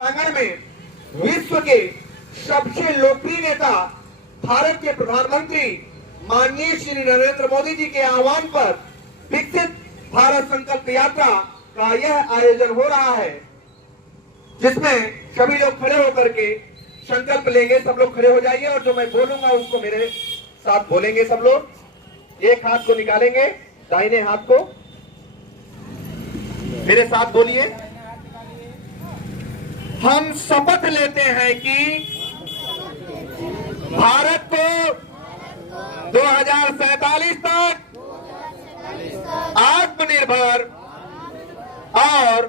आंगन में विश्व के सबसे लोकप्रिय नेता भारत के प्रधानमंत्री माननीय श्री नरेंद्र मोदी जी के आह्वान पर विकसित भारत संकल्प यात्रा का यह आयोजन हो रहा है, जिसमें सभी लोग खड़े होकर के संकल्प लेंगे। सब लोग खड़े हो जाइए और जो मैं बोलूंगा उसको मेरे साथ बोलेंगे। सब लोग एक हाथ को निकालेंगे, दाहिने हाथ को मेरे साथ बोलिए। हम शपथ लेते हैं कि भारत को 2047 तक आत्मनिर्भर और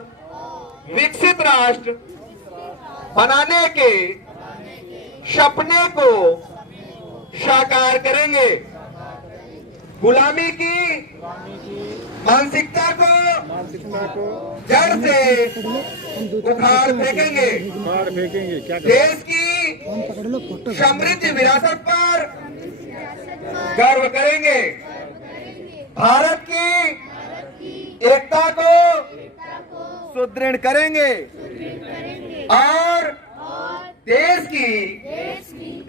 विकसित राष्ट्र बनाने के सपने को साकार करेंगे। गुलामी की मानसिकता को जड़ से उखाड़ फेंकेंगे। देश की समृद्ध विरासत पर गर्व करेंगे। भारत की एकता को सुदृढ़ करेंगे और देश की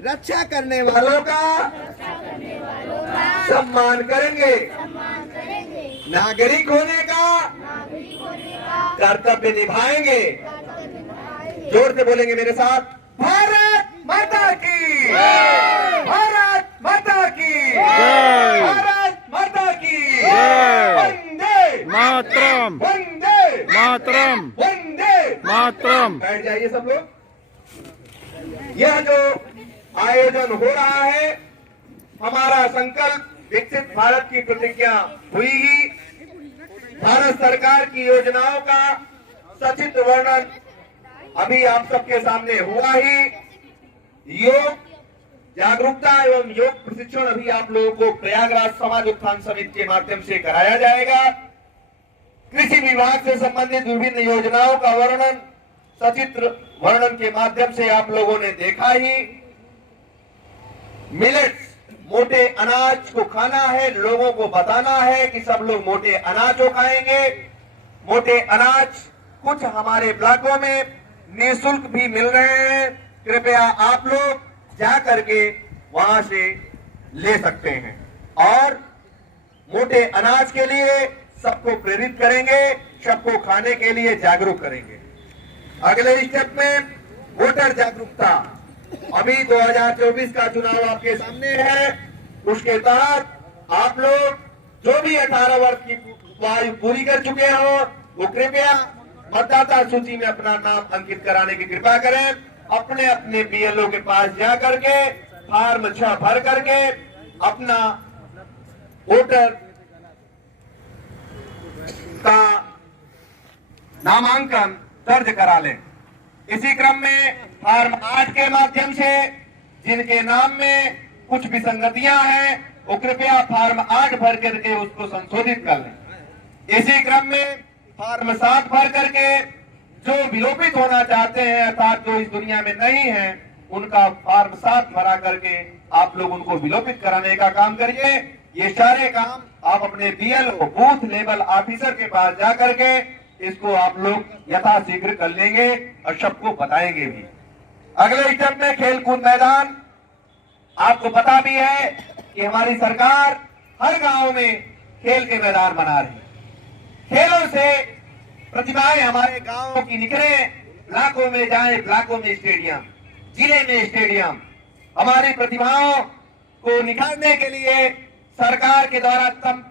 रक्षा करने वालों का सम्मान करेंगे। नागरिक होने का कर्तव्य निभाएंगे। जोर से बोलेंगे मेरे साथ, भारत माता की, भारत माता की, भारत माता की, वंदे मातरम, वंदे मातरम, वंदे मातरम। बैठ जाइए सब लोग। यह जो आयोजन हो रहा है, हमारा संकल्प विकसित भारत की प्रतिज्ञा हुई ही। भारत सरकार की योजनाओं का सचित्र वर्णन अभी आप सबके सामने हुआ ही। योग जागरूकता एवं योग प्रशिक्षण अभी आप लोगों को प्रयागराज समाज उत्थान समिति के माध्यम से कराया जाएगा। कृषि विभाग से संबंधित विभिन्न योजनाओं का वर्णन सचित्र वर्णन के माध्यम से आप लोगों ने देखा ही। मिलेट्स, मोटे अनाज को खाना है, लोगों को बताना है कि सब लोग मोटे अनाज को खाएंगे। मोटे अनाज कुछ हमारे ब्लॉकों में निःशुल्क भी मिल रहे हैं। कृपया आप लोग जा करके वहां से ले सकते हैं और मोटे अनाज के लिए सबको प्रेरित करेंगे, सबको खाने के लिए जागरूक करेंगे। अगले स्टेप में वोटर जागरूकता। अभी 2024 का चुनाव आपके सामने है। उसके तहत आप लोग जो भी 18 वर्ष की आयु पूरी कर चुके हो, वो कृपया मतदाता सूची में अपना नाम अंकित कराने की कृपा करें। अपने अपने बीएलओ के पास जा करके फॉर्म 6 भर करके अपना वोटर का नामांकन दर्ज करा लें। इसी क्रम में फॉर्म 8 के माध्यम से जिनके नाम में कुछ विसंगतियां हैं, वो कृपया फॉर्म 8 भर करके उसको संशोधित कर लें। इसी क्रम में फॉर्म 7 भर करके जो विलोपित होना चाहते हैं, अर्थात जो इस दुनिया में नहीं है, उनका फॉर्म 7 भरा करके आप लोग उनको विलोपित कराने का काम करिए। ये सारे काम आप अपने बीएलओ बूथ लेवल ऑफिसर के पास जा करके इसको आप लोग यथाशीघ्र कर लेंगे और सबको बताएंगे भी। अगले स्टेप में खेल कूद मैदान। आपको पता भी है कि हमारी सरकार हर गांव में खेल के मैदान बना रही है। खेलों से प्रतिभाएं हमारे गांवों की निकले, ब्लॉकों में जाए, ब्लॉकों में स्टेडियम, जिले में स्टेडियम। हमारी प्रतिभाओं को निखारने के लिए सरकार के द्वारा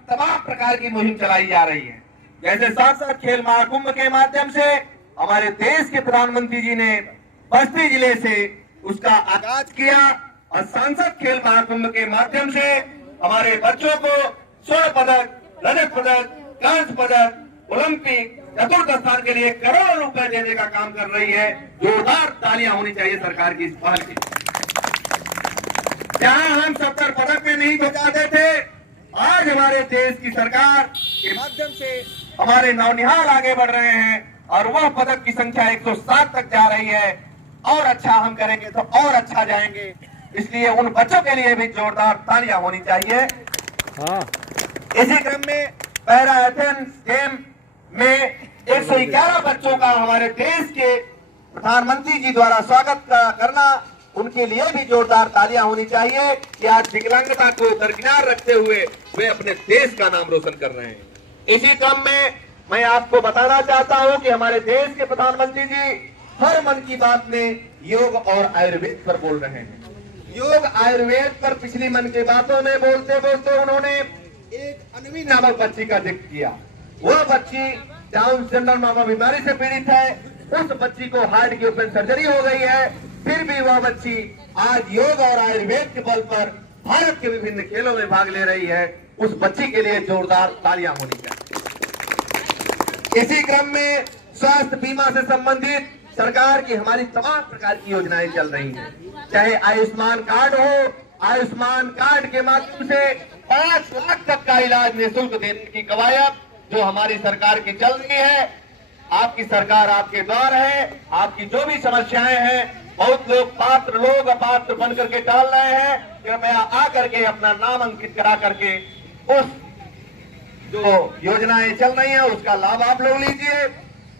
तमाम प्रकार की मुहिम चलाई जा रही है। जैसे साथ खेल महाकुंभ के माध्यम से हमारे देश के प्रधानमंत्री जी ने बस्ती जिले से उसका आगाज किया और सांसद खेल महाकुंभ के माध्यम से हमारे बच्चों को स्वर्ण पदक, रजत पदक, कांस्य पदक, ओलंपिक, चतुर्थ स्थान के लिए करोड़ों रुपए देने का काम कर रही है। जोरदार तालियां होनी चाहिए सरकार की इस पहल की। जहां हम 70 पदक में नहीं पहुंचाते थे, आज हमारे देश की सरकार के माध्यम से हमारे नौनिहाल आगे बढ़ रहे हैं और वह पदक की संख्या 107 तक जा रही है। और अच्छा हम करेंगे तो और अच्छा जाएंगे, इसलिए उन बच्चों के लिए भी जोरदार तालियां होनी चाहिए। इसी क्रम में पैरा एथलेटिक्स गेम में 111 बच्चों का हमारे देश के प्रधानमंत्री जी द्वारा स्वागत करना, उनके लिए भी जोरदार तालियां होनी चाहिए कि आज विकलांगता को दरकिनार रखते हुए वे अपने देश का नाम रोशन कर रहे हैं। इसी क्रम में मैं आपको बताना चाहता हूं कि हमारे देश के प्रधानमंत्री जी हर मन की बात में योग और आयुर्वेद पर बोल रहे हैं। योग आयुर्वेद पर पिछली मन की बातों में बोलते बोलते उन्होंने एक अनवी नामक बच्ची का जिक्र किया। वह बच्ची डाउन सिंड्रोम नामक बीमारी से पीड़ित है। उस बच्ची को हार्ट की ओपन सर्जरी हो गई है, फिर भी वह बच्ची आज योग और आयुर्वेद के बल पर भारत के विभिन्न खेलों में भाग ले रही है। उस बच्ची के लिए जोरदार तालियां होनी चाहिए। इसी क्रम में स्वास्थ्य बीमा से संबंधित सरकार की हमारी तमाम प्रकार की योजनाएं चल रही हैं, चाहे आयुष्मान कार्ड हो। आयुष्मान कार्ड के माध्यम से 5 लाख तक का इलाज निःशुल्क देने की कवायद जो हमारी सरकार की चल रही है। आपकी सरकार आपके द्वार है। आपकी जो भी समस्याएं हैं, बहुत लोग पात्र लोग अपात्र बन करके टहल रहे हैं, कृपया आकर के अपना नाम अंकित करा करके उस जो योजनाएं चल रही हैं उसका लाभ आप लोग लीजिए।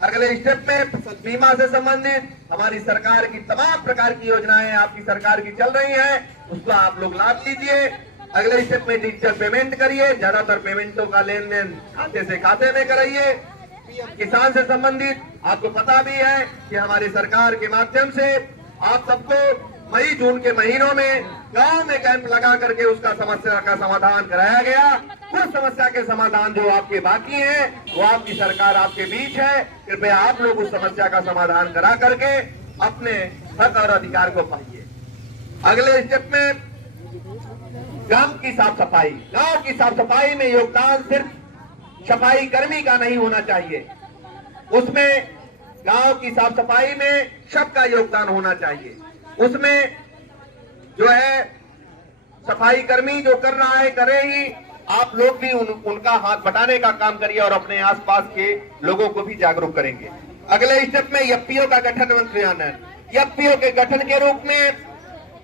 अगले स्टेप में फसल बीमा से संबंधित हमारी सरकार की तमाम प्रकार की योजनाएं आपकी सरकार की चल रही हैं, उसका आप लोग लाभ लीजिए। अगले स्टेप में डिजिटल पेमेंट करिए, ज्यादातर पेमेंटों का लेन देन खाते से खाते में कराइए। किसान से संबंधित आपको पता भी है कि हमारी सरकार के माध्यम से आप सबको मई जून के महीनों में गांव में कैंप लगा करके उसका समस्या का समाधान कराया गया। उस समस्या के समाधान जो आपके बाकी हैं वो आपकी सरकार आपके बीच है। कृपया आप लोग उस समस्या का समाधान करा करके अपने हक और अधिकार को पाइए। अगले स्टेप में गांव की साफ सफाई। गांव की साफ सफाई में योगदान सिर्फ सफाई कर्मी का नहीं होना चाहिए, उसमें गांव की साफ सफाई में सबका योगदान होना चाहिए। उसमें जो है सफाई कर्मी जो कर रहा है करे ही, आप लोग भी उनका हाथ बटाने का काम करिए और अपने आसपास के लोगों को भी जागरूक करेंगे। अगले स्टेप में एफपीओ का गठन मंत्रियान। एफपीओ के गठन के रूप में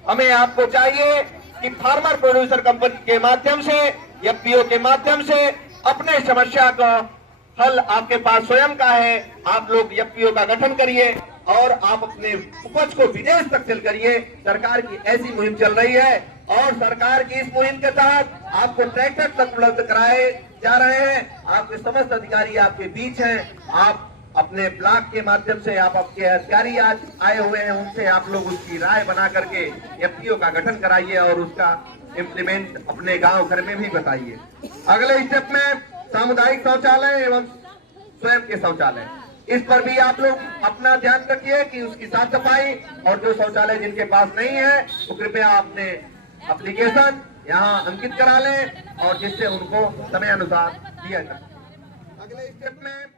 हमें आपको चाहिए कि फार्मर प्रोड्यूसर कंपनी के माध्यम से, एफपीओ के माध्यम से अपने समस्या का हल आपके पास स्वयं का है। आप लोग एफपीओ का गठन करिए और आप अपने उपज को विदेश तक सेल करिए। सरकार की ऐसी मुहिम चल रही है और सरकार की इस मुहिम के तहत आपको ट्रैक्टर तक उपलब्ध कराए जा रहे हैं। आपके समस्त अधिकारी आपके बीच हैं। आप अपने ब्लॉक के माध्यम से आप आपके अधिकारी आज आए हुए हैं, उनसे आप लोग उसकी राय बना करके एफपीओ का गठन कराइए और उसका इम्प्लीमेंट अपने गांव घर में भी बताइए। अगले स्टेप में सामुदायिक शौचालय एवं स्वयं के शौचालय, इस पर भी आप लोग अपना ध्यान रखिए कि उसकी साफ सफाई, और जो शौचालय जिनके पास नहीं है वो कृपया अपने एप्लीकेशन यहाँ अंकित करा लें और जिससे उनको समय अनुसार दिया जाए। अगले स्टेप में